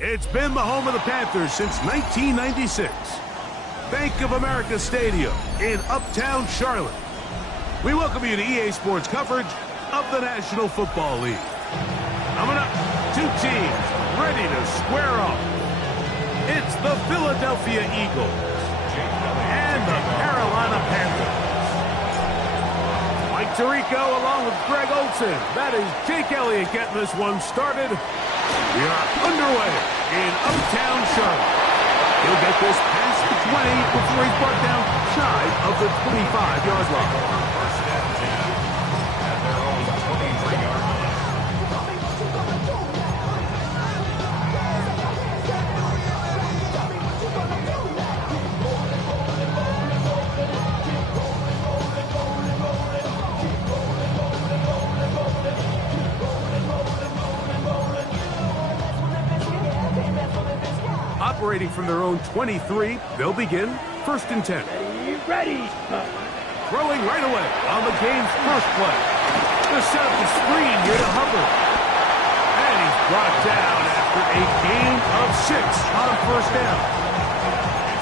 It's been the home of the Panthers since 1996. Bank of America Stadium in Uptown Charlotte. We welcome you to EA Sports coverage of the National Football League. Coming up, two teams ready to square off. It's the Philadelphia Eagles and the Carolina Panthers. Mike Tirico along with Greg Olson. That is Jake Elliott getting this one started. We are underway in Uptown Charlotte. He'll get this past the 20 before he's brought down shy of the 25-yard line. First down, at their own 23-yard line. Operating from their own 23, they'll begin first and 10. Ready. Throwing right away on the game's first play. To set up the screen here to Hubbard. And he's brought down after a gain of 6 on first down.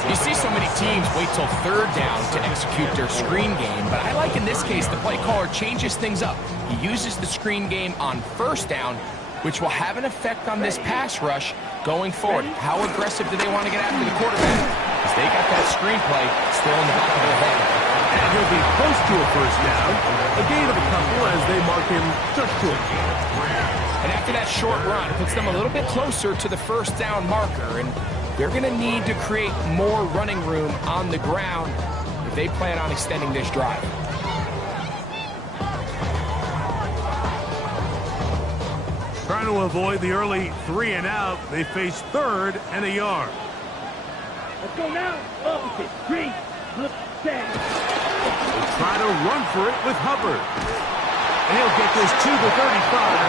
You see so many teams wait till third down to execute their screen game, but I like in this case the play caller changes things up. He uses the screen game on first down, which will have an effect on this pass rush going forward. How aggressive do they want to get after the quarterback? Because they got that screenplay still in the back of their head. And he'll be close to a first down. A gain of a couple as they mark him just short. And after that short run, it puts them a little bit closer to the first down marker, and they're going to need to create more running room on the ground if they plan on extending this drive. Trying to avoid the early 3 and out, they face third and a yard. Let's go now. Opposite. 3. Look, 10. They'll try to run for it with Hubbard. And he'll get this to the 35.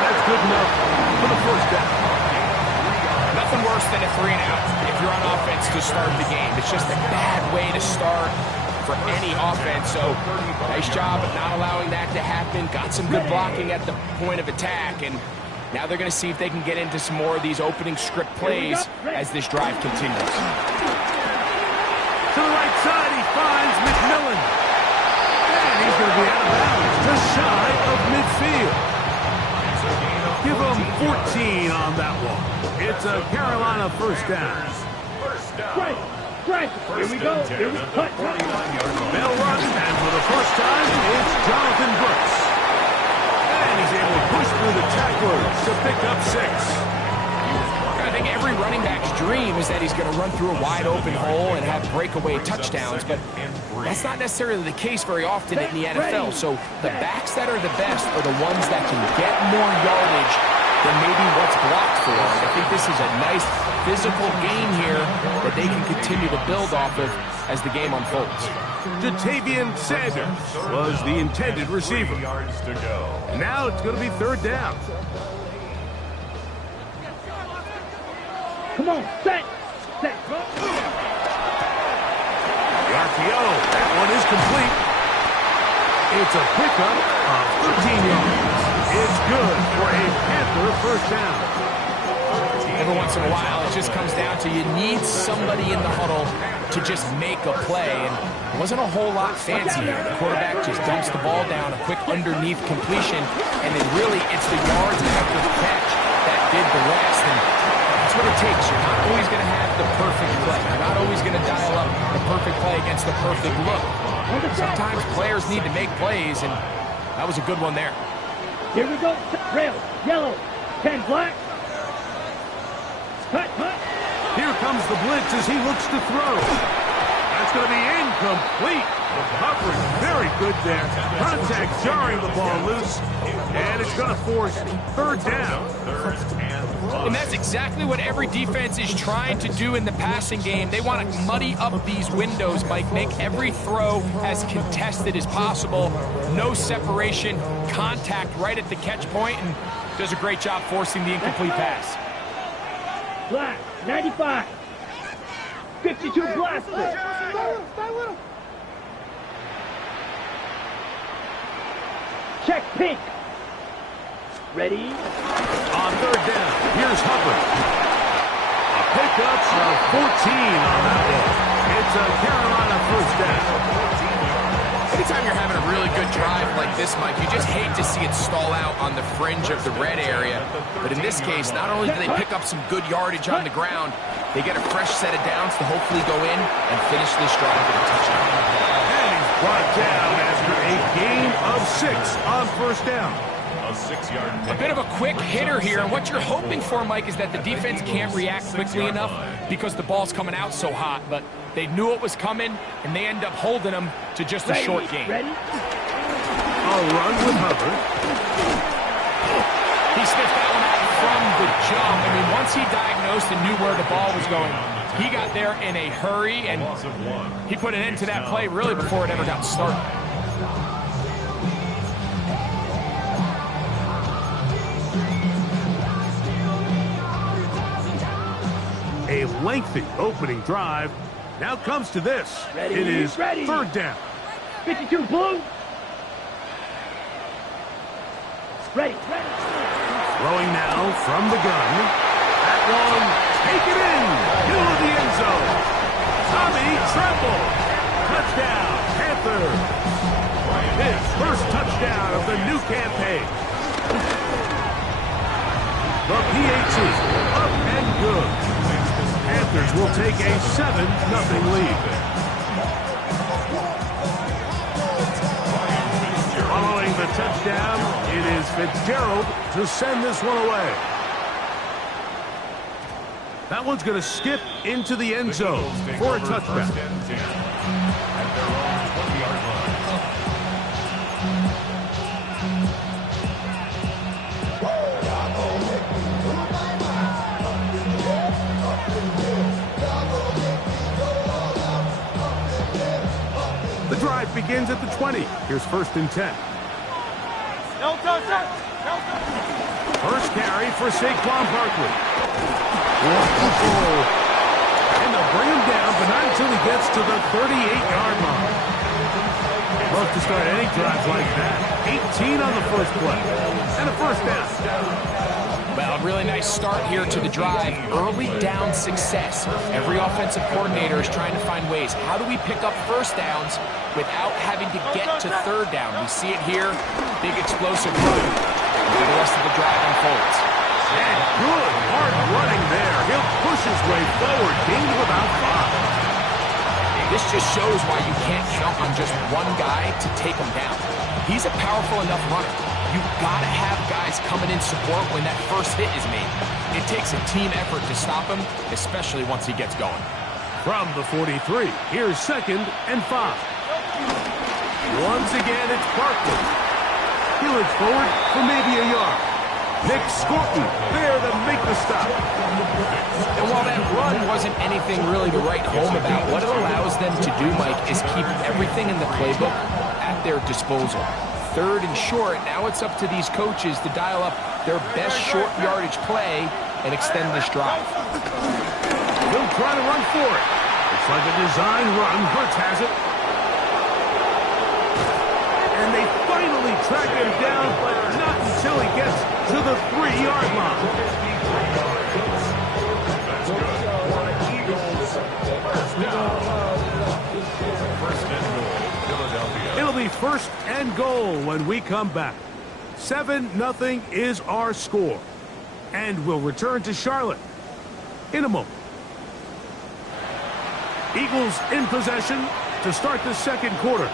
That's good enough for the first down. Nothing worse than a 3 and out if you're on offense to start the game. It's just a bad way to start for any offense. So nice job of not allowing that to happen. Got some good blocking at the point of attack, and now they're going to see if they can get into some more of these opening script plays as this drive continues. To the right side, he finds McMillan. And he's going to be out of bounds, just shy of midfield. Give him 14 on that one. It's a Carolina first down. Right. Here we go. Here we go. Bell runs, and for the first time, it's Jonathan Brooks. And he's able to push through the tacklers to pick up 6. I think every running back's dream is that he's going to run through a wide open hole and have breakaway touchdowns, but that's not necessarily the case very often in the NFL. So the backs that are the best are the ones that can get more yardage than maybe what's blocked for. And I think this is a nice physical game here that they can continue to build off of as the game unfolds. Jatavian Sanders was the intended receiver. And now it's going to be third down. Come on, set. The RPO, that one is complete. It's a pickup of 13 yards. It's good for a Panther first down. Every once in a while, it just comes down to you need somebody in the huddle to just make a play, and it wasn't a whole lot fancy here. The quarterback just dumps the ball down, a quick underneath completion, and then really it's the yards after the catch that did the rest. And that's what it takes. You're not always going to have the perfect play. You're not always going to dial up the perfect play against the perfect look. Sometimes players need to make plays, and that was a good one there. Here we go. Rail, yellow, 10 black. Cut. Here comes the blitz as he looks to throw. That's going to be incomplete. The coverage very good there. Contact jarring the ball loose, and it's going to force third down. And that's exactly what every defense is trying to do in the passing game. They want to muddy up these windows, Mike, make every throw as contested as possible. No separation, contact right at the catch point, and does a great job forcing the incomplete pass. Black, 95. 52 blaster. Stay with him. Check pink. Ready? On third down, here's Hubbard. A pickup of 14 on that one. It's a Carolina first down. Anytime you're having a really good drive like this, Mike, you just hate to see it stall out on the fringe of the red area. But in this case, not only do they pick up some good yardage on the ground, they get a fresh set of downs to hopefully go in and finish this drive with a touchdown. And he's brought down after a gain of 6 on first down. A bit of a quick hitter here, and what you're hoping for, Mike, is that the defense can't react quickly enough because the ball's coming out so hot, but they knew it was coming, and they end up holding them to just a short gain. Ready? A run with Hubbard. He sniffed that one out from the jump. I mean, once he diagnosed and knew where the ball was going, he got there in a hurry, and he put an end to that play really before it ever got started. A lengthy opening drive. Now comes to this. Ready, it is ready. third down. 52 blue. Ready. Throwing now from the gun. That one, take it in. Middle of the end zone. Tommy Tremble. Touchdown, Panther. His first touchdown of the new campaign. The PAT up and good. Panthers will take a 7-0 lead. Following the touchdown, it is Fitzgerald to send this one away. That one's going to skip into the end zone for a touchdown. The drive begins at the 20. Here's first and 10. First carry for Saquon Barkley. And they'll bring him down, but not until he gets to the 38-yard line. Love to start any drive like that. 18 on the first play. And a first down. Well, a really nice start here to the drive. Early down success. Every offensive coordinator is trying to find ways. How do we pick up first downs without having to get to third down? We see it here. Big explosive run. And the rest of the drive unfolds. And good hard running there. He'll push his way forward. Gain of about 5. This just shows why you can't count on just one guy to take him down. He's a powerful enough runner. You've got to have guys coming in support when that first hit is made. It takes a team effort to stop him, especially once he gets going. From the 43, here's second and 5. Once again, it's Barkley. He looks forward for maybe a yard. Nick Scorton there to make the stop. And while that run wasn't anything really to write home about, what it allows them to do, Mike, is keep everything in the playbook at their disposal. Third and short, now it's up to these coaches to dial up their best short yardage play and extend this drive. He'll try to run for it. It's like a design run. Hurts has it. And they finally track him down, but not until he gets to the 3-yard line. It'll be first and goal when we come back. 7-0 is our score. And we'll return to Charlotte in a moment. Eagles in possession to start the second quarter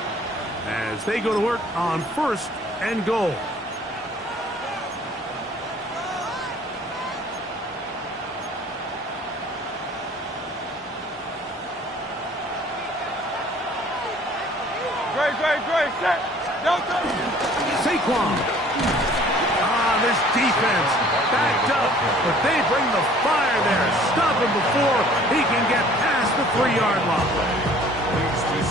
as they go to work on 1st and goal. Great, set. Saquon. This defense backed up, but they bring the fire there. Stop him before he can get past the 3-yard line.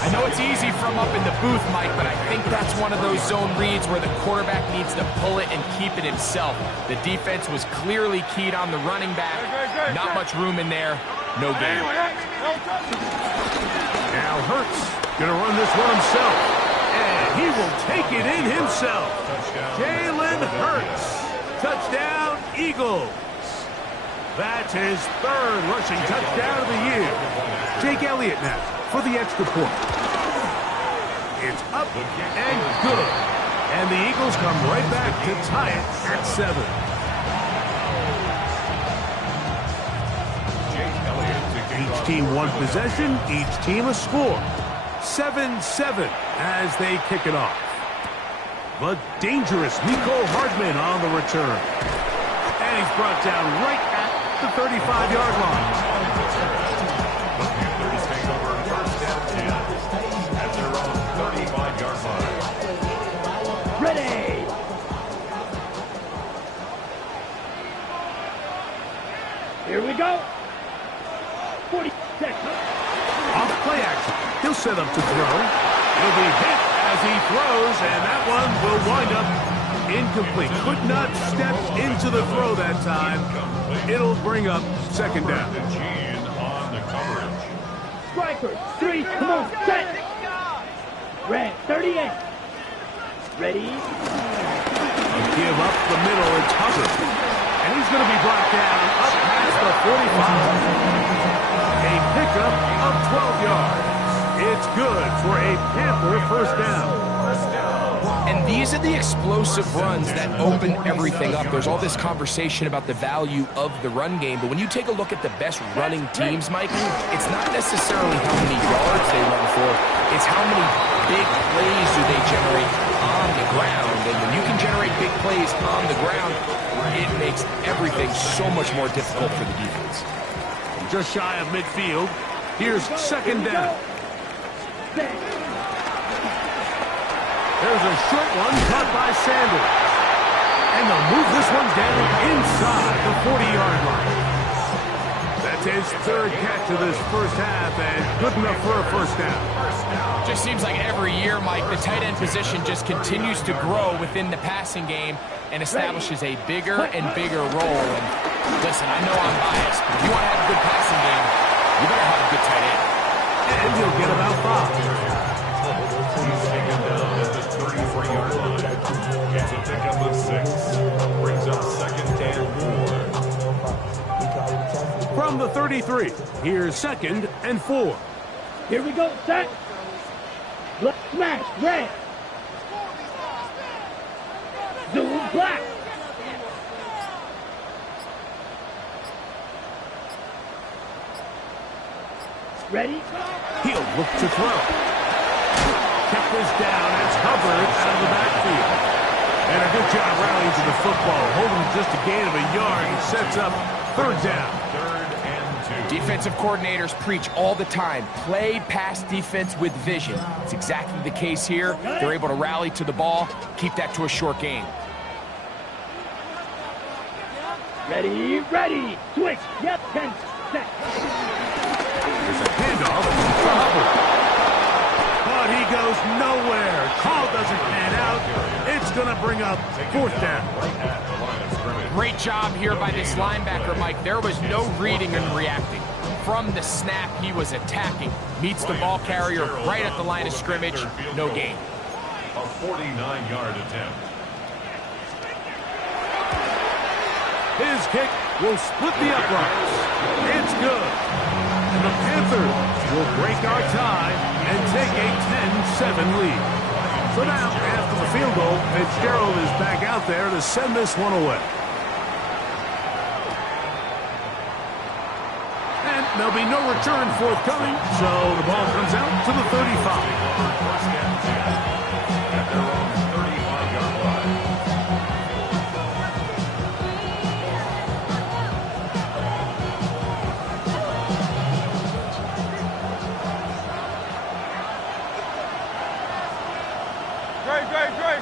I know it's easy from up in the booth, Mike, but I think that's one of those zone reads where the quarterback needs to pull it and keep it himself. The defense was clearly keyed on the running back. Not much room in there. No gain. Now Hurts going to run this one himself. And he will take it in himself. Jalen Hurts. Touchdown, Eagles. That's his 3rd rushing touchdown of the year. Jake Elliott now for the extra point. It's up and good. And the Eagles come right back to tie it at 7. Each team one possession, each team a score. 7-7 as they kick it off. But dangerous Mecole Hardman on the return. And he's brought down right at the 35-yard line. The Panthers take over 1st and 10 at their own 35-yard line. Ready. Here we go. 40 seconds. Off play action. He'll set up to throw. He'll be hit as he throws, and that one will wind up incomplete. Could not step into the throw that time. It'll bring up 2nd down. On the coverage. Striker, 3, come on, set. Red, 38. Ready. A give up the middle, it's Hubbard. And he's going to be brought down up past the 45. A pickup of 12 yards. It's good for a Panther 1st down. And these are the explosive runs that open everything up. There's all this conversation about the value of the run game, but when you take a look at the best running teams, Mike, it's not necessarily how many yards they run for, it's how many big plays do they generate on the ground. And when you can generate big plays on the ground, it makes everything so much more difficult for the defense. Just shy of midfield. Here's 2nd down. There's a short one caught by Sanders. And they'll move this one down inside the 40-yard line. That's his 3rd catch of this 1st half, and good enough for a 1st down. Just seems like every year, Mike, the tight end position just continues to grow within the passing game and establishes a bigger and bigger role. And listen, I know I'm biased, but if you want to have a good passing game, you better have a good tight end. And he'll get about 5. He's taken down at the 33-yard line. It's a pickup of 6. Brings up 2nd and 4. From the 33, here's 2nd and 4. Here we go, set. Black smash, red. Zoom, black. Ready? He'll look to throw. Kept this down as Hubbard out of the backfield. And a good job rallying to the football. Holding just a gain of a yard. He sets up 3rd down. 3rd and 2. Defensive coordinators preach all the time, play pass defense with vision. It's exactly the case here. They're able to rally to the ball, keep that to a short gain. Ready, ready. Switch. Yep, 10 set. There's a handoff for Hubbard. But he goes nowhere. Call doesn't pan out. It's going to bring up 4th down. Great job here by this linebacker, Mike. There was no reading and reacting. From the snap, he was attacking. Meets the ball carrier right at the line of scrimmage. No gain. A 49-yard attempt. His kick will split the uprights. It's good. And the Panthers will break our tie and take a 10-7 lead. So now, after the field goal, Fitzgerald is back out there to send this one away. There'll be no return forthcoming, so the ball comes out to the 35. First and 10 at their own 35-yard line.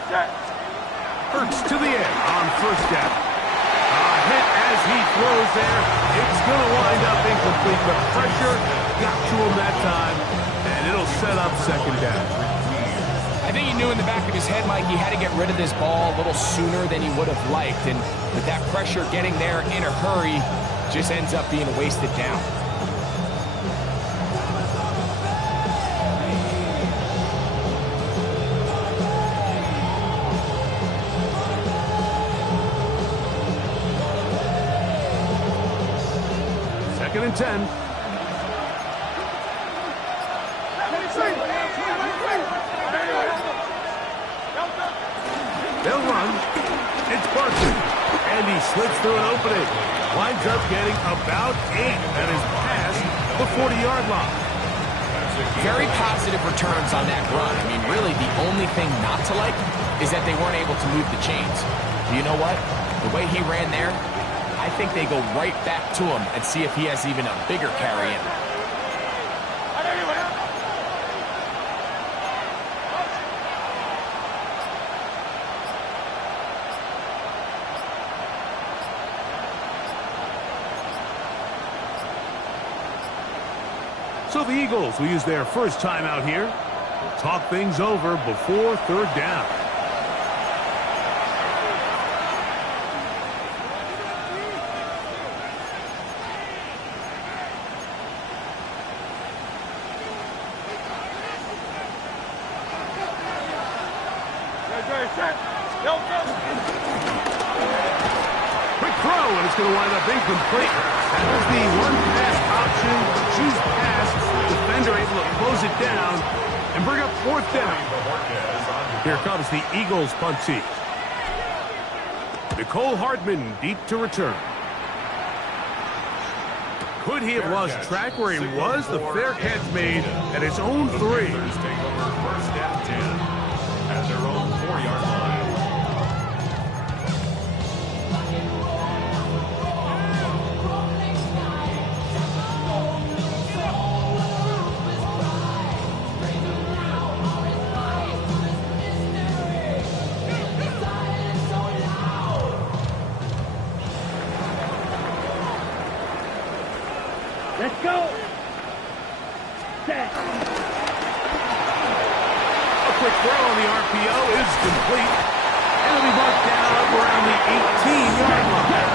Set. Hurts to the end on first down. A hit as he throws there. It's going to wind up incomplete, but pressure got to him that time, and it'll set up second down. I think he knew in the back of his head, Mike, he had to get rid of this ball a little sooner than he would have liked, and with that pressure getting there in a hurry, just ends up being a wasted down. Second and 10. They'll run. It's Barkley. And he slips through an opening. Winds up getting about 8 and is past the 40-yard line. Very positive returns on that run. I mean, really, the only thing not to like is that they weren't able to move the chains. But you know what? The way he ran there, I think they go right back to him and see if he has even a bigger carry in. So the Eagles will use their first time out here. We'll talk things over before third down. Quick throw, and it's going to wind up incomplete. That was the one-pass option. Choose pass. Defender able to close it down and bring up fourth down. Here comes the Eagles punt team. Nicole Hardman deep to return. Could he have lost track where he was? The fair catch made at his own 3. Take over first and 10 at their own 4-yard line. Let's go. Set. A quick throw on the RPO is complete. And it'll be marked down up around the 18-yard line.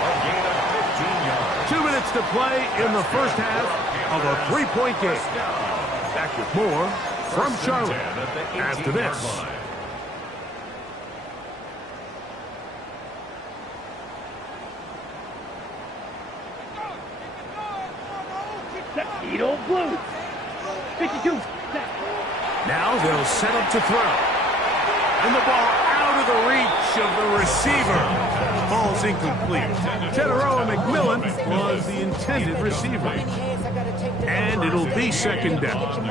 A gain of 15 yards. 2 minutes to play in the first half of a 3-point game. Back with more from Charlotte after this. Edo Blue. 52. Now they'll set up to throw. And the ball out of the reach of the receiver. Ball's incomplete. Teteroa McMillan was the intended receiver. And it'll be second down.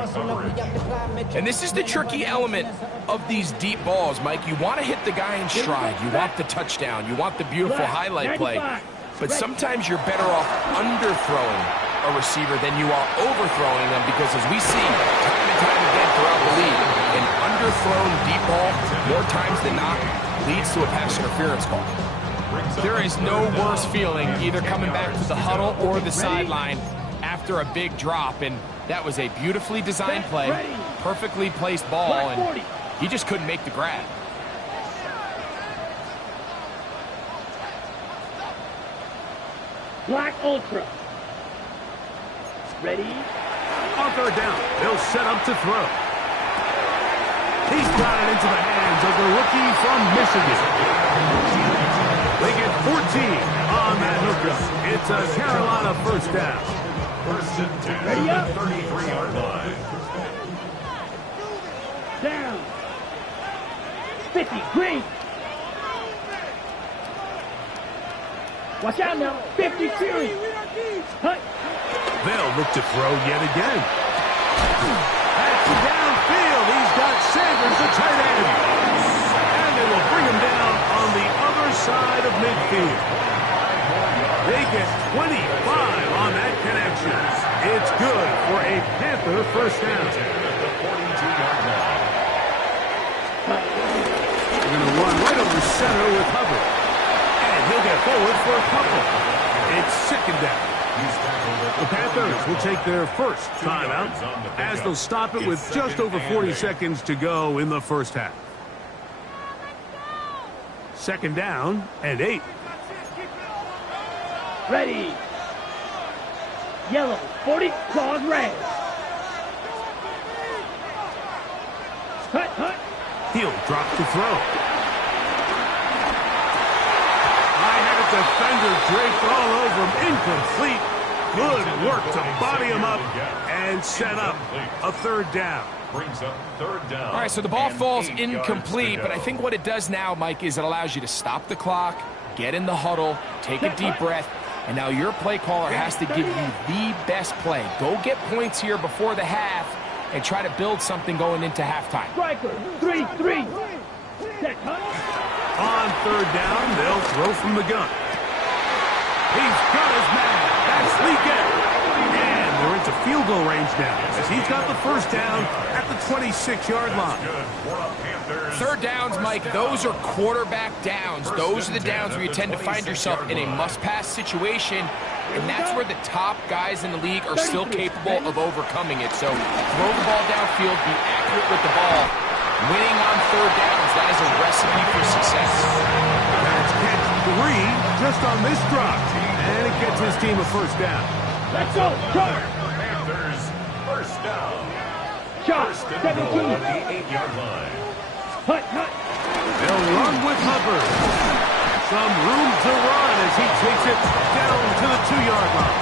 And this is the tricky element of these deep balls, Mike. You want to hit the guy in stride. You want the touchdown. You want the beautiful highlight play. But sometimes you're better off underthrowing a receiver than you are overthrowing them, because as we see time and time again throughout the league, an underthrown deep ball, more times than not, leads to a pass interference call. There is no worse feeling either coming back to the huddle or the sideline after a big drop, and that was a beautifully designed play, perfectly placed ball, and he just couldn't make the grab. Black Ultra. Ready? On third down, they'll set up to throw. He's got it into the hands of the rookie from Michigan. They get 14 on that hookup. It's a Carolina first down. First and 10 Ready up. 33-yard line. Down. 50. Green. Watch out now. 50 series. They'll look to throw yet again. That's downfield. He's got Sanders, the tight end. And they will bring him down on the other side of midfield. They get 25 on that connection. It's good for a Panther first down. They're going to run right over center with Hubbard. And he'll get forward for a couple. It's second down. The Panthers will take their first timeout as they'll stop it with just over 40 seconds to go in the first half. Second down and 8. Ready. Yellow, 40, claws red. Hut. He'll drop to throw. I had a defender draped all over him. Incomplete. Good work to body him up and set up a third down. Brings up third down. All right, so the ball falls incomplete, but I think what it does now, Mike, is it allows you to stop the clock, get in the huddle, take a deep breath, and now your play caller has to give you the best play. Go get points here before the half and try to build something going into halftime. Striker, 3-3. Set, hut. On third down, they'll throw from the gun. He's got his man. That's Leakett. And they're into field goal range now as he's got the first down at the 26-yard line. Third downs, Mike, those are quarterback downs. Those are the downs where you tend to find yourself in a must-pass situation, and that's where the top guys in the league are still capable of overcoming it. So throw the ball downfield, be accurate with the ball. Winning on third downs, that is a recipe for success. That's catch 3 just on this drop, and it gets his team a first down. Let's go. Charge. Panthers first down. Shot, First and 17. goal at the 8-yard line. Hut. They'll run with Hubbard. Some room to run as he takes it down to the 2-yard line.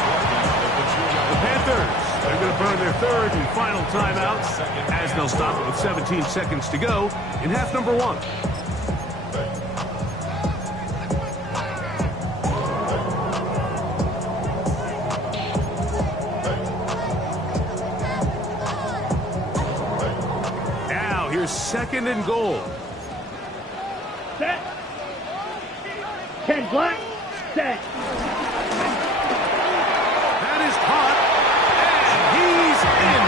The Panthers, they're going to burn their third and final timeout as they'll stop it with 17 seconds to go in half number 1. Now here's second and goal. Set. 10 black. Set. That is caught, and he's in.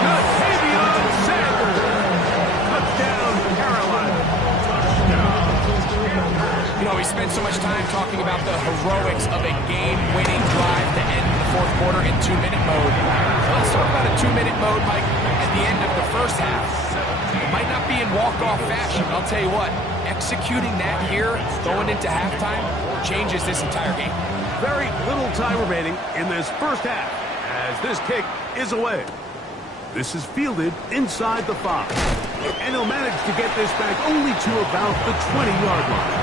Natavion Sanders. Touchdown, Carolina. You know, we spent so much time talking about the heroics of a game-winning drive to end the fourth quarter in 2-minute mode. So let's talk about a 2-minute mode, Mike, at the end of the first half. It might not be in walk-off fashion, but I'll tell you what, executing that here, going into halftime, changes this entire game. Very little time remaining in this first half as this kick is away. This is fielded inside the 5. And he'll manage to get this back only to about the 20-yard line.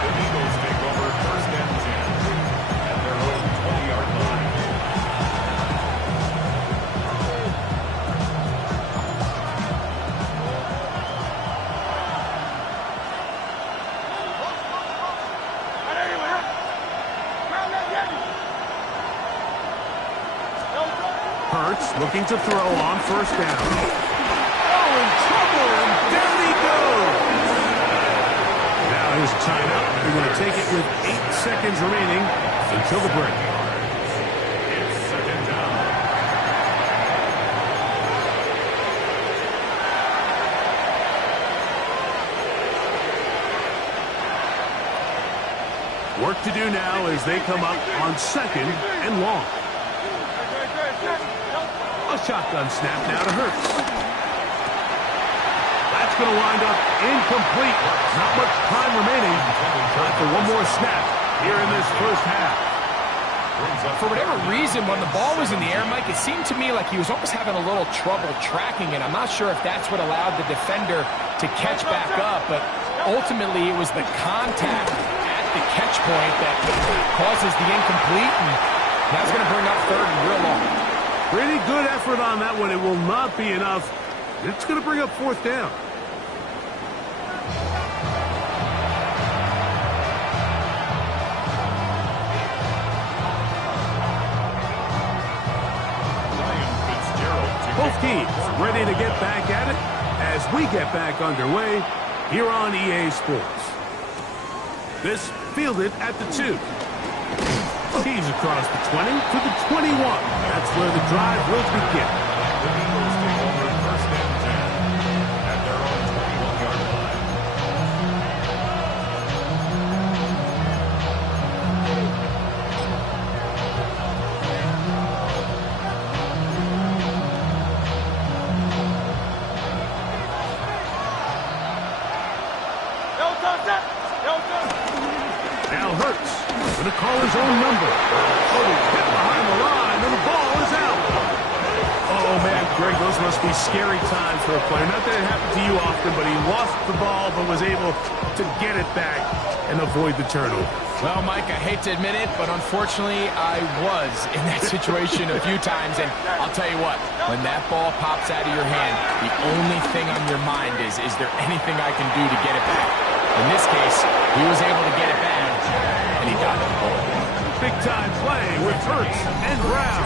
The Eagles take over first and 10 at their own 20-yard line. Hurts looking to throw on first down. Oh, in trouble, and down he goes. Now here's a timeout. They're going to take it with 8 seconds remaining until the break. It's second down. Work to do now as they come up on second and long. A shotgun snap now to Hurts. That's going to wind up incomplete. Not much time remaining. Time for one more snap here in this first half. For whatever reason, when the ball was in the air, Mike, it seemed to me like he was almost having a little trouble tracking it. I'm not sure if that's what allowed the defender to catch back up, but ultimately it was the contact at the catch point that causes the incomplete, and that's going to bring up third and real long. Pretty good effort on that one. It will not be enough. It's going to bring up fourth down. Both teams ready to get back at it as we get back underway here on EA Sports. This fielded at the 2. He's across the 20 to the 21. That's where the drive will begin. The Eagles take over first and 10 at their own 21-yard line. Now Hurts going to call his own number. Oh, he's hit behind the line, and the ball is out. Oh, man, Greg, those must be scary times for a player. Not that it happened to you often, but he lost the ball but was able to get it back and avoid the turnover. Well, Mike, I hate to admit it, but unfortunately, I was in that situation a few times, and I'll tell you what, when that ball pops out of your hand, the only thing on your mind is there anything I can do to get it back? In this case, he was able to get it back, and he got it. Big-time play with Hurts and Brown.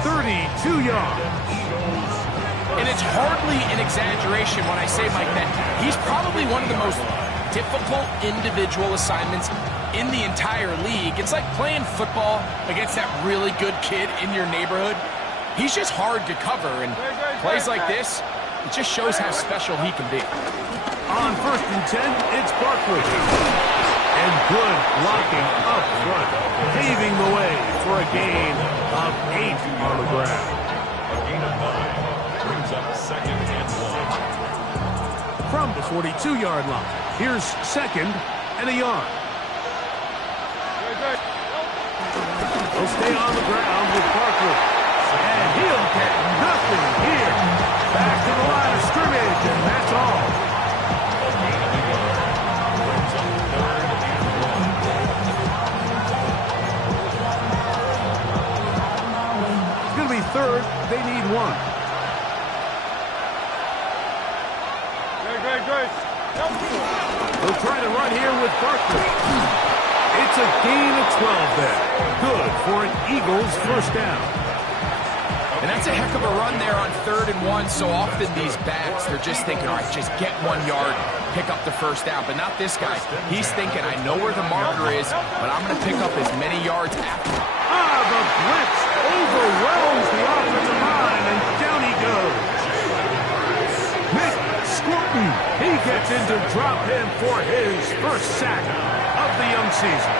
32 yards. And it's hardly an exaggeration when I say, Mike, that he's probably one of the most difficult individual assignments in the entire league. It's like playing football against that really good kid in your neighborhood. He's just hard to cover, and plays like this, it just shows how special he can be. On first and 10, it's Barkley. And good blocking up front, paving the way for a gain of 8 on the ground. A gain of 9 brings up second and 1. From the 42-yard line, here's second and a yard. He'll stay on the ground with Barkley. And he'll get nothing here. Back to the line of scrimmage, and that's all. A gain of a yard brings up third and 1. It's going to be third. They need 1. They'll try to run here with Barkley. It's a gain of 12 there. Good for an Eagles first down. And that's a heck of a run there on 3rd and 1. So often these backs, they're just thinking, all right, just get 1 yard, pick up the first down. But not this guy. He's thinking, I know where the marker is, but I'm going to pick up as many yards after. The blitz overwhelms the offensive line, and down he goes. Nick Scruton, he gets in to drop him for his first sack of the young season.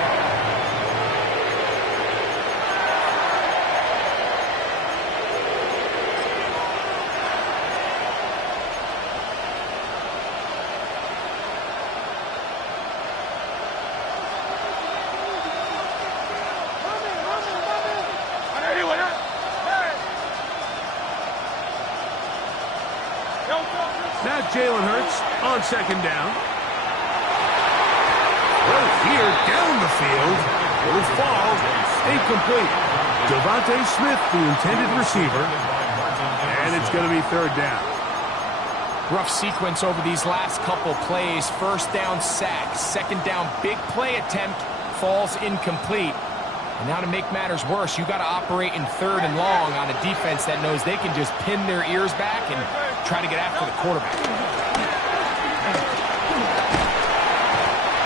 Now Jalen Hurts on second down. Well, here down the field. Will fall. Incomplete. Devontae Smith, the intended receiver. And it's going to be third down. Rough sequence over these last couple plays. First down sack. Second down big play attempt. Falls incomplete. And now to make matters worse, you got to operate in 3rd and long on a defense that knows they can just pin their ears back and try to get after the quarterback.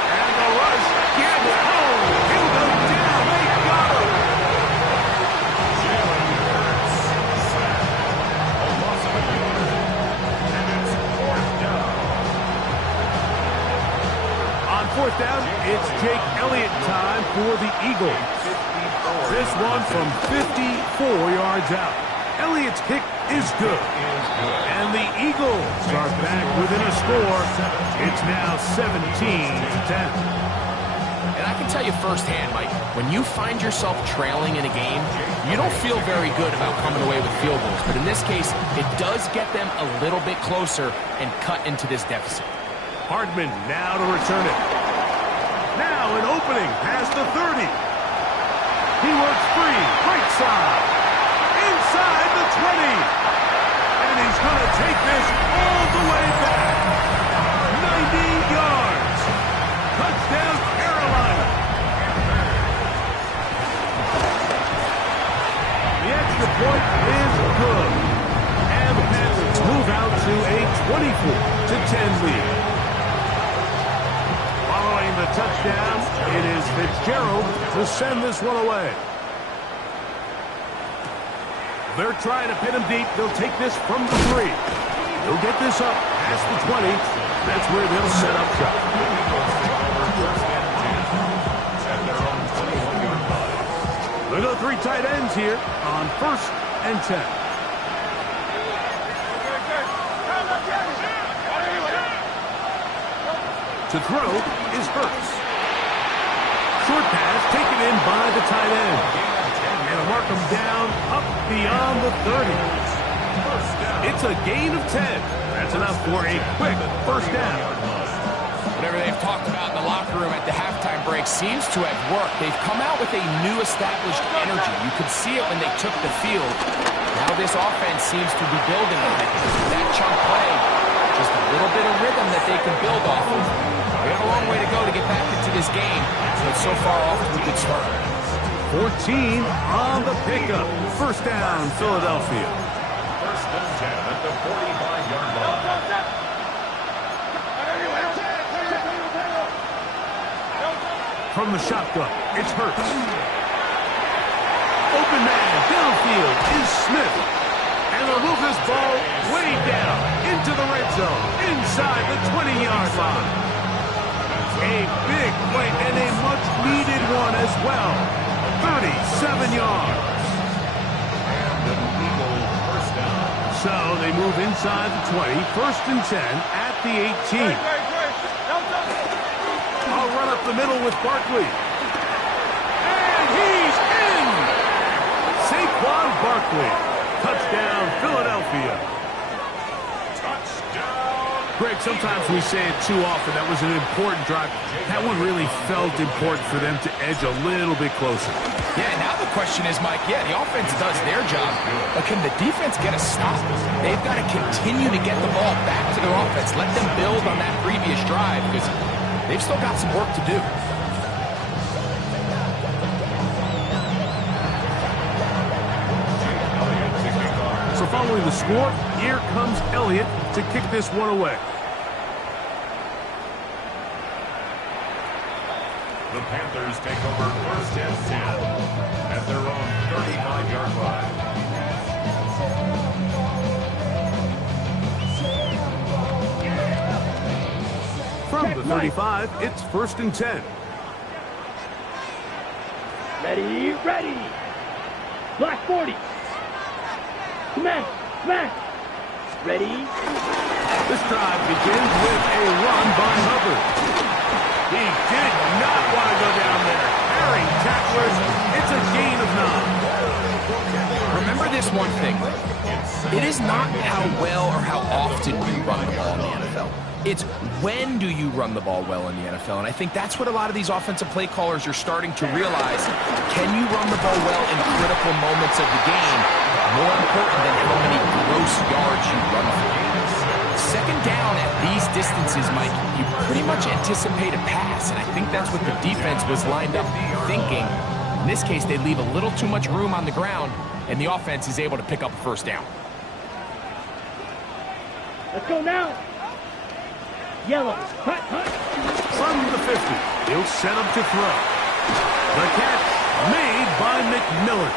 And the rush gets home. He'll go down. They got him. Jalen Hurts sacked. A loss of a yard. And it's 4th down. On 4th down, it's Jake Elliott time for the Eagles. This one from 54 yards out. Elliott's kick is good. And the Eagles are back within a score. It's now 17-10. And I can tell you firsthand, Mike, when you find yourself trailing in a game, you don't feel very good about coming away with field goals. But in this case, it does get them a little bit closer and cut into this deficit. Hardman now to return it. Now an opening past the 30. He works free, right side, inside the 20. And he's going to take this all the way back. 90 yards. Touchdown, Carolina. The extra point is good. And 24-10 lead. Following the touchdown, it is Fitzgerald to send this one away. They're trying to pin him deep. They'll take this from the 3. They'll get this up past the 20. That's where they'll set up shop. They go 3 tight ends here on 1st and 10. To throw is Hurts. Short pass taken in by the tight end. And mark him down up beyond the 30. It's a gain of 10. That's enough for a quick first down. Whatever they've talked about in the locker room at the halftime break seems to have worked. They've come out with a new established energy. You could see it when they took the field. Now this offense seems to be building on it. That chunk play, just a little bit of rhythm that they can build off of. They have a long way to go to get back into this game, but so far off to a good start. 14 on the pickup. First down, Philadelphia. First and 10 at the 45-yard line. From the shotgun, it's Hurts. Open man downfield is Smith. And they'll move this ball way down into the red zone, inside the 20-yard line. A big play and a much-needed one as well. 37 yards. And an Eagle first down. So they move inside the 20, 1st and 10 at the 18. I'll run up the middle with Barkley. And he's in! Saquon Barkley. Touchdown, Philadelphia. Touchdown. Greg, sometimes we say it too often. That was an important drive. That one really felt important for them to edge a little bit closer. Yeah, now the question is, Mike, yeah, the offense does their job, but can the defense get a stop? They've got to continue to get the ball back to their offense. Let them build on that previous drive because they've still got some work to do. So following the score, here comes Elliott to kick this one away. The Panthers take over first and 10 at their own 35-yard line. From the 35, it's 1st and 10. Ready, ready. Black 40. Smash, smash. Ready. This drive begins with a run by Hubbard. He did not want to go down there. Carrying tacklers, it's a gain of 9. Remember this one thing. It is not how well or how often you run the ball in the NFL. It's when do you run the ball well in the NFL. And I think that's what a lot of these offensive play callers are starting to realize. Can you run the ball well in critical moments of the game? More important than how many gross yards you run for. Second down at these distances, Mike, you pretty much anticipate a pass, and I think that's what the defense was lined up thinking. In this case, they leave a little too much room on the ground, and the offense is able to pick up a first down. Let's go now. Yellow. Hut, hut. From the 50, he'll set up to throw. The catch made by McMillan.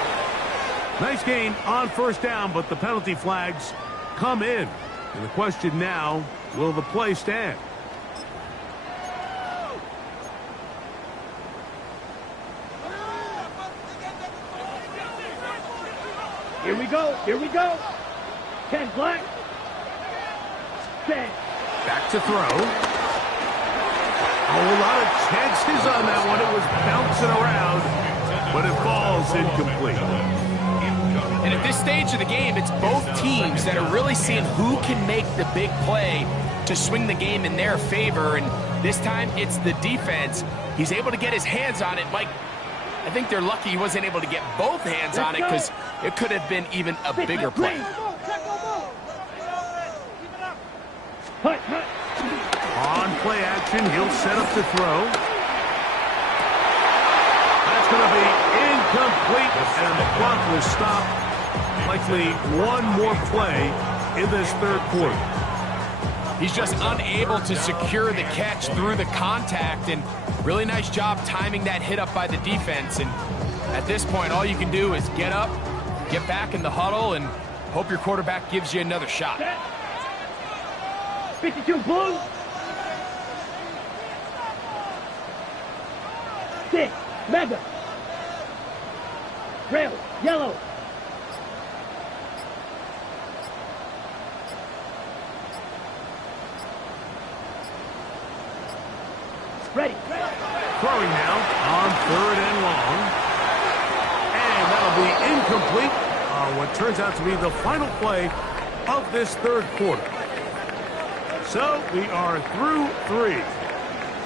Nice gain on first down, but the penalty flags come in. And the question now, will the play stand? Here we go. Here we go. 10 black. 10. Back to throw. A lot of chances on that one. It was bouncing around, but it falls incomplete. And at this stage of the game, it's both teams that are really seeing who can make the big play to swing the game in their favor. And this time, it's the defense. He's able to get his hands on it. Mike, I think they're lucky he wasn't able to get both hands on it because it could have been even a bigger play. Hut, hut. On play action, he'll set up to throw. That's going to be incomplete, and the clock will stop. Likely one more play in this third quarter. He's just unable to secure the catch through the contact, and really nice job timing that hit up by the defense. And at this point, all you can do is get up, get back in the huddle, and hope your quarterback gives you another shot. 52 blue. 6 mega. Trail yellow. Ready. Throwing now on 3rd and long. And that'll be incomplete on what turns out to be the final play of this 3rd quarter. So we are through 3.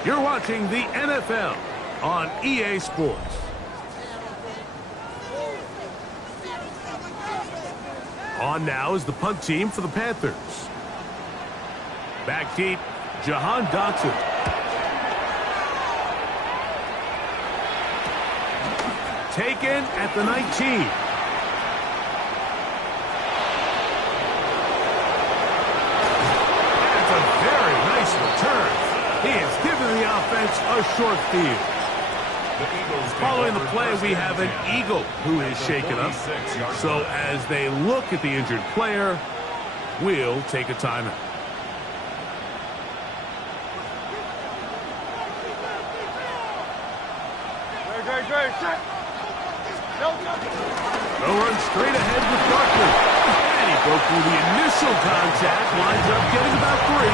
You're watching the NFL on EA Sports. On now is the punt team for the Panthers. Back deep, Jahan Dotson. Taken at the 19. That's a very nice return. He has given the offense a short field. Following the play, we have an Eagle who is shaken up. So as they look at the injured player, we'll take a timeout. They'll run straight ahead with Barkley. And he broke through the initial contact, lines up getting about 3.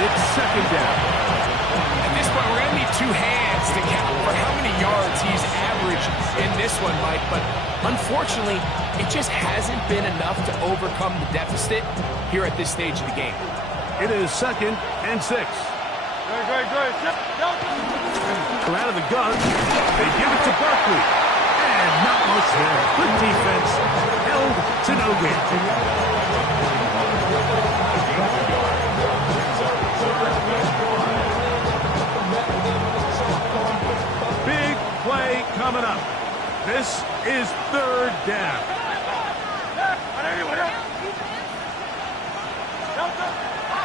It's 2nd down. At this point, we're going to need 2 hands to count for how many yards he's averaged in this one, Mike. But unfortunately, it just hasn't been enough to overcome the deficit here at this stage of the game. It is 2nd and 6. Come out of the gun. They give it to Barkley. And not much there. Good defense. Held to no gain. Big play coming up. This is 3rd down.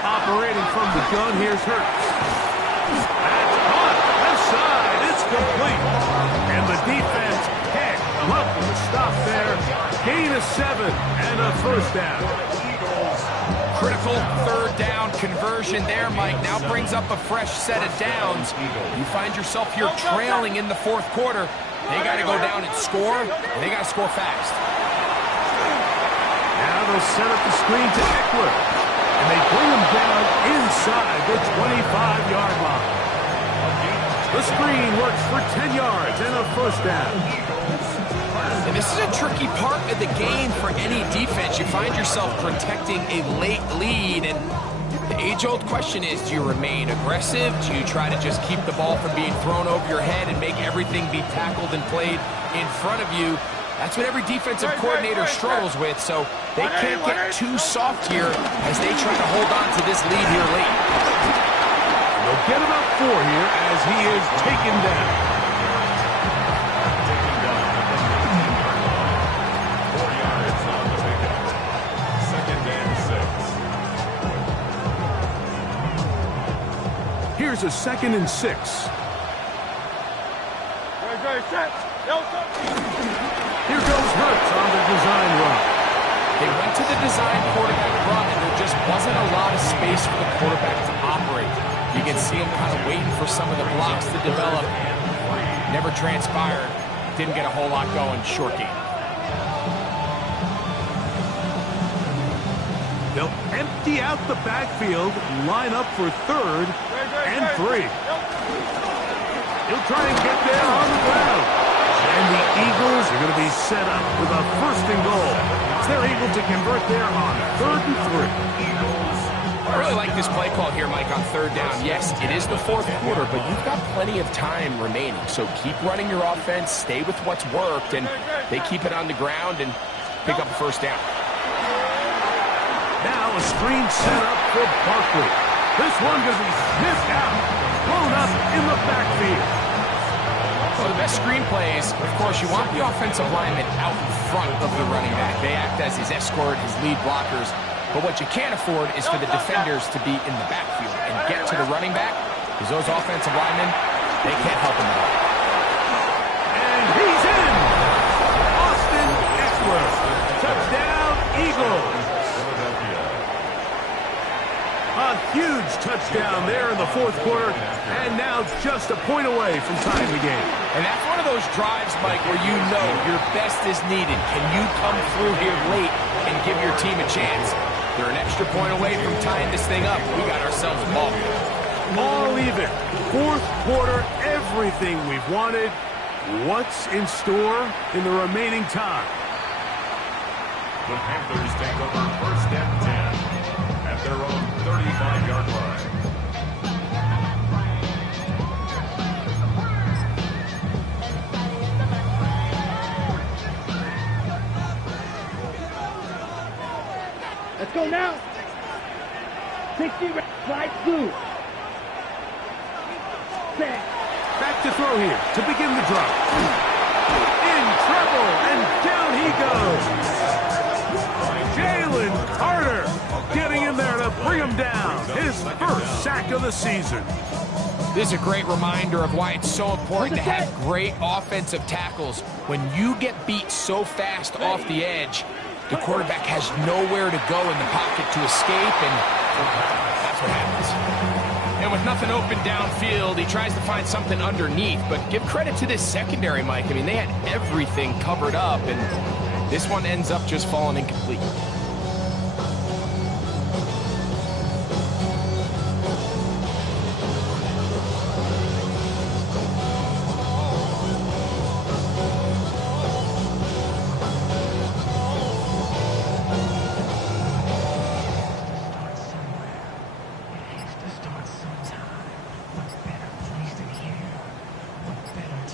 Operating from the gun, here's Hurts. That's caught. Left side. It's complete. And the defense can't come up with a stop there. Gain of 7 and a 1st down. Critical 3rd down conversion there, Mike. Now brings up a fresh set of downs. You find yourself here trailing in the 4th quarter. They got to go down and score, and they got to score fast. Now they'll set up the screen to Eckler. And they bring him down inside the 25-yard line. The screen works for 10 yards and a 1st down. And this is a tricky part of the game for any defense. You find yourself protecting a late lead, and the age-old question is, do you remain aggressive? Do you try to just keep the ball from being thrown over your head and make everything be tackled and played in front of you? That's what every defensive coordinator struggles with, so they can't get too soft here as they try to hold on to this lead here late. They'll get about 4 here as he is taken down. 4 yards on the pickup. 2nd and 6. Here's a 2nd and 6. Here goes Hurts on the design run. They went to the design quarterback run, and there just wasn't a lot of space for the quarterback to operate. You can see him kind of waiting for some of the blocks to develop. Never transpired. Didn't get a whole lot going. Short game. They'll empty out the backfield, line up for 3rd and 3. He'll try and get there on the ground. And the Eagles are going to be set up with a 1st and goal. They're able to convert there on 3rd and 3. I really like this play call here, Mike, on 3rd down. Yes, it is the 4th quarter, but you've got plenty of time remaining. So keep running your offense, stay with what's worked, and they keep it on the ground and pick up a 1st down. Now a screen set up for Barkley. This one going to be sniffed out, blown up in the backfield. So the best screen plays, of course, you want the offensive lineman out in front of the running back. They act as his escort, his lead blockers. But what you can't afford is for the defenders to be in the backfield and get to the running back, because those offensive linemen, they can't help him at all. And he's in! Austin Eckler. Touchdown, Eagles. A huge touchdown there in the fourth quarter, and now just a point away from tying the game. And that's one of those drives, Mike, where you know your best is needed. Can you come through here late and give your team a chance? They're an extra point away from tying this thing up. We got ourselves a ball game. All even. Fourth quarter, everything we've wanted. What's in store in the remaining time? The Panthers take over first and 10 at their own 35-yard line. Let's go now. 60 slide through. Set. Back to throw here to begin the drive. In trouble, and down he goes. Jalen Carter getting in there to bring him down. His first sack of the season. This is a great reminder of why it's so important to have great offensive tackles. When you get beat so fast off the edge, the quarterback has nowhere to go in the pocket to escape, and that's what happens. And with nothing open downfield, he tries to find something underneath. But give credit to this secondary, Mike. I mean, they had everything covered up, and this one ends up just falling incomplete.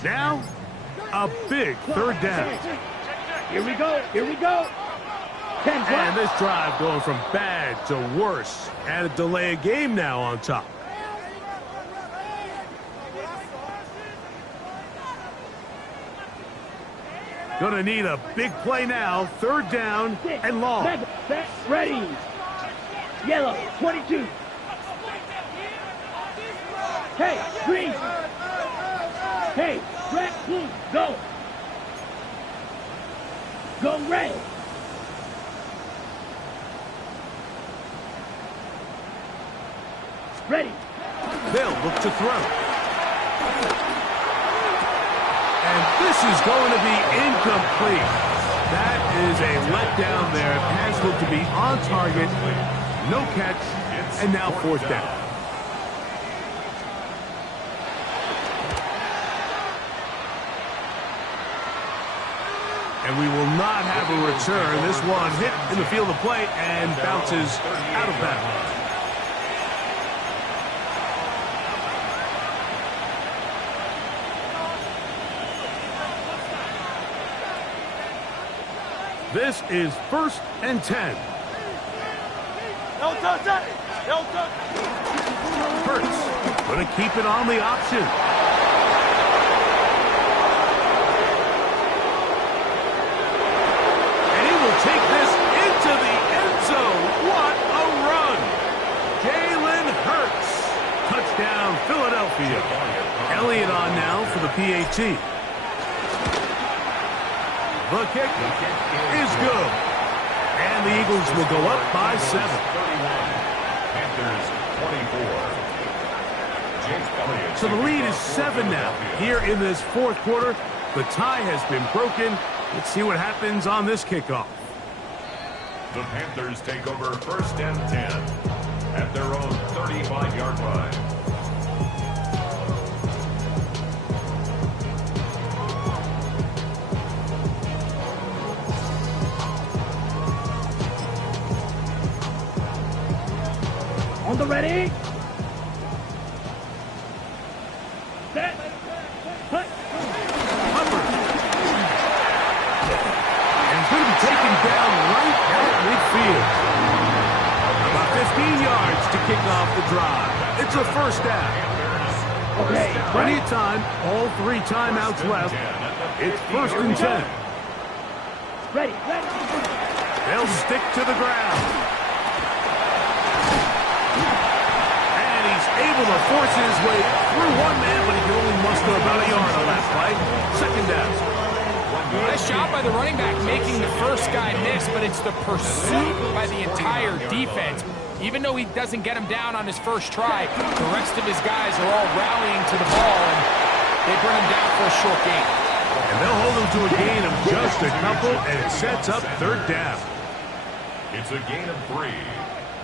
Now, a big third down. Here we go. Here we go. 10 And this drive going from bad to worse. And a delay of game now on top. Gonna need a big play now. Third down and long. Set, ready. Yellow, 22. Hey, green. Hey, red, blue, go. Go red. Ready. They'll look to throw. And this is going to be incomplete. That is a letdown there. Pass looked to be on target. No catch. And now fourth down. And we will not have a return. This one hit in the field of play and bounces out of bounds. This is first and 10. Hurts going to keep it on the option. Take this into the end zone. What a run. Jalen Hurts. Touchdown, Philadelphia. Elliott on now for the PAT. The kick is good. And the Eagles will go up by 7. So the lead is 7 now. Here in this fourth quarter, the tie has been broken. Let's see what happens on this kickoff. The Panthers take over first and 10 at their own 35-yard line. On the ready. Set. Cut. Going to be taken down right at midfield. About 15 yards to kick off the drive. It's a first down. Okay. Plenty of time. All 3 timeouts left. It's first and 10. Ready. They'll stick to the ground. able to force his way through one man, but he can only muster about a yard on that play. Second down. Nice job by the running back making the first guy miss, but it's the pursuit by the entire defense. Even though he doesn't get him down on his first try, the rest of his guys are all rallying to the ball, and they bring him down for a short gain. And they'll hold him to a gain of just a couple, and it sets up third down. It's a gain of 3.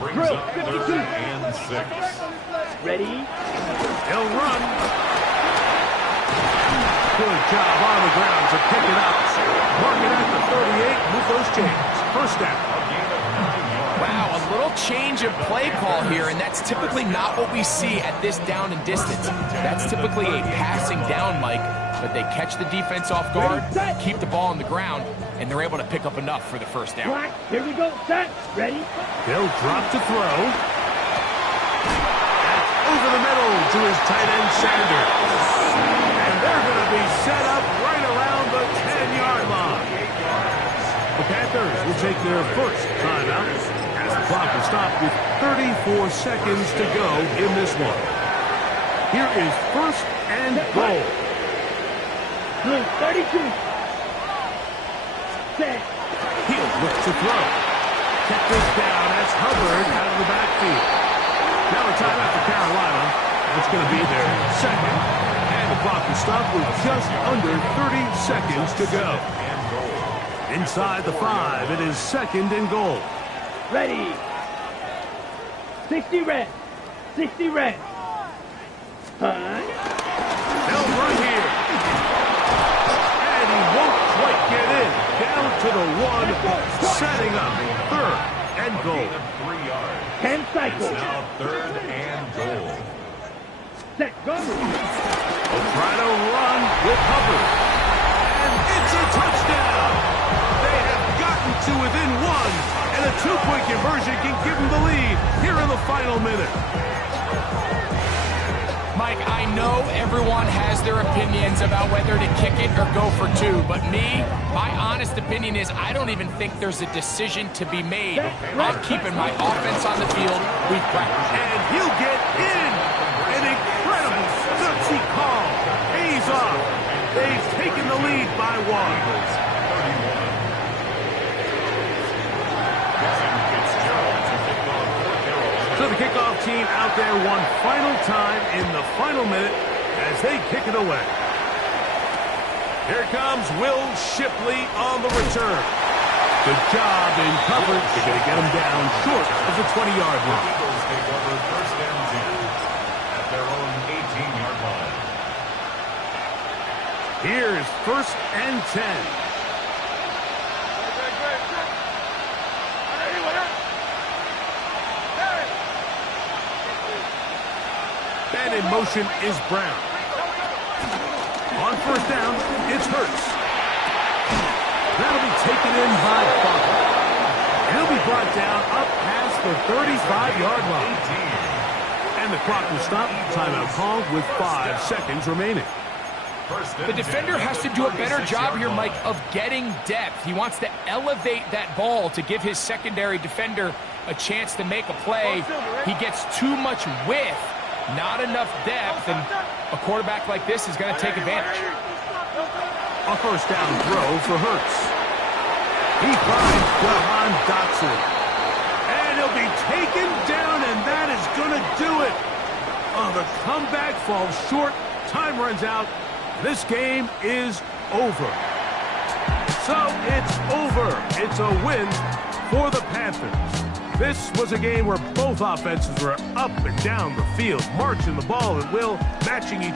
Brings up 3rd and 6. Ready? He'll run. Good job on the ground to pick it up. Mark it at the 38, move those chains. First down. Wow, a little change of play call here, and that's typically not what we see at this down and distance. That's typically a passing down, Mike, but they catch the defense off guard, keep the ball on the ground, and they're able to pick up enough for the first down. Black, here we go. Set. Ready? They'll drop to throw. That's over the middle to his tight end, Sanders. And they're going to be set up right around the 10-yard line. The Panthers will take their first timeout as the clock will stop with 34 seconds to go in this one. Here is first and goal. Blue 32. Set. He'll look to throw. Check this down as Hubbard out of the backfield. Now a timeout for Carolina. It's going to be their second. And the clock will stop with just under 30 seconds to go. Inside the 5, it is second and goal. Ready. 60 red. 60 red. They'll run here. And he won't quite get in. Down to the 1, setting up third and goal. 10 cycles. Now 3rd and goal. Set. Go. They'll try to run with Hubbard. And it's a touchdown. They have gotten to within 1, and a 2-point conversion can give them the lead here in the final minute. Mike, I know everyone has their opinions about whether to kick it or go for 2, but my honest opinion is I don't even think there's a decision to be made. I'm keeping my offense on the field. We've practiced. And he'll get in. An incredible gutsy call. Pays off. They've taken the lead by 1. So the kickoff team out there one final time in the final minute as they kick it away. Here comes Will Shipley on the return. Good job in coverage. They're going to get him down short of the 20-yard line. Eagles take over 1st and 10 at their own 18-yard line. Here's 1st and 10. And in motion is Brown. On 1st down, it's Hurts. That'll be taken in by Butler. And he'll be brought down up past the 35-yard line. And the clock will stop. Timeout called with 5 seconds remaining. The defender has to do a better job here, Mike, of getting depth. He wants to elevate that ball to give his secondary defender a chance to make a play. He gets too much width. Not enough depth, and a quarterback like this is going to take advantage. A 1st down throw for Hurts. He finds Jahan Dotson. And he'll be taken down, and that is going to do it. Oh, the comeback falls short. Time runs out. This game is over. So it's over. It's a win for the Panthers. This was a game where both offenses were up and down the field, marching the ball at will, matching each